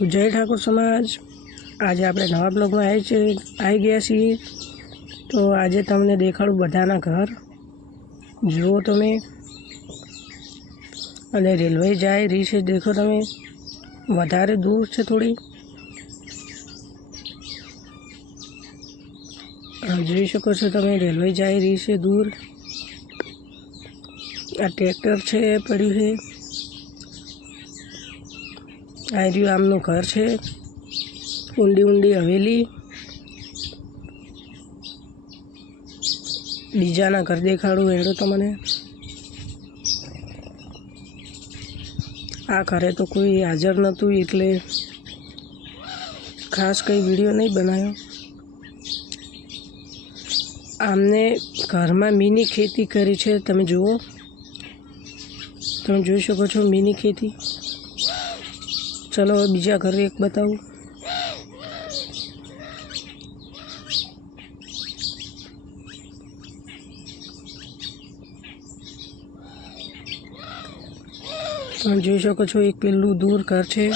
તો જય ઠાકોર સમાજ, આજે આપણે નવા બ્લોગમાં આવી ગયા છીએ। તો આજે તમને દેખાડું બધાના ઘર જુઓ તમે, અને રેલવે જાય રહી છે દેખો તમે, વધારે દૂર છે થોડી, જોઈ શકો છો તમે, રેલવે જાય રહી છે દૂર। આ ટ્રેક્ટર છે પડ્યું છે, આ રહ્યું આમનું ઘર છે, ઊંડી હવેલી। બીજાના ઘર દેખાડું એડો તમને। આ ઘરે તો કોઈ હાજર નહોતું એટલે ખાસ કંઈ વિડીયો નહીં બનાવ્યો। આમને ઘરમાં મિની ખેતી કરી છે, તમે જુઓ, તમે જોઈ શકો છો મિની ખેતી। ચલો બીજા ઘર એક બતાવું। તમે જોઈ શકો છો એક પેલું દૂર ઘર છે।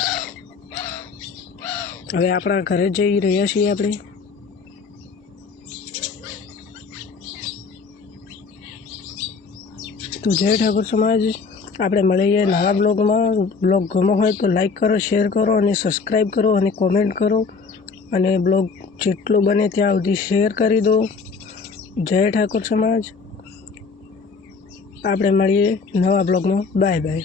હવે આપણા ઘરે જઈ રહ્યા છીએ આપણે। તો જય ઠાકોર સમાજ, આપણે મળીએ નવા બ્લોગમાં। બ્લોગ ગમો હોય તો લાઈક કરો, શેર કરો અને સબસ્ક્રાઈબ કરો અને કોમેન્ટ કરો, અને બ્લોગ જેટલો બને ત્યાં સુધી શેર કરી દો। જય ઠાકોર સમાજ, આપણે મળીએ નવા બ્લોગમાં। Bye bye.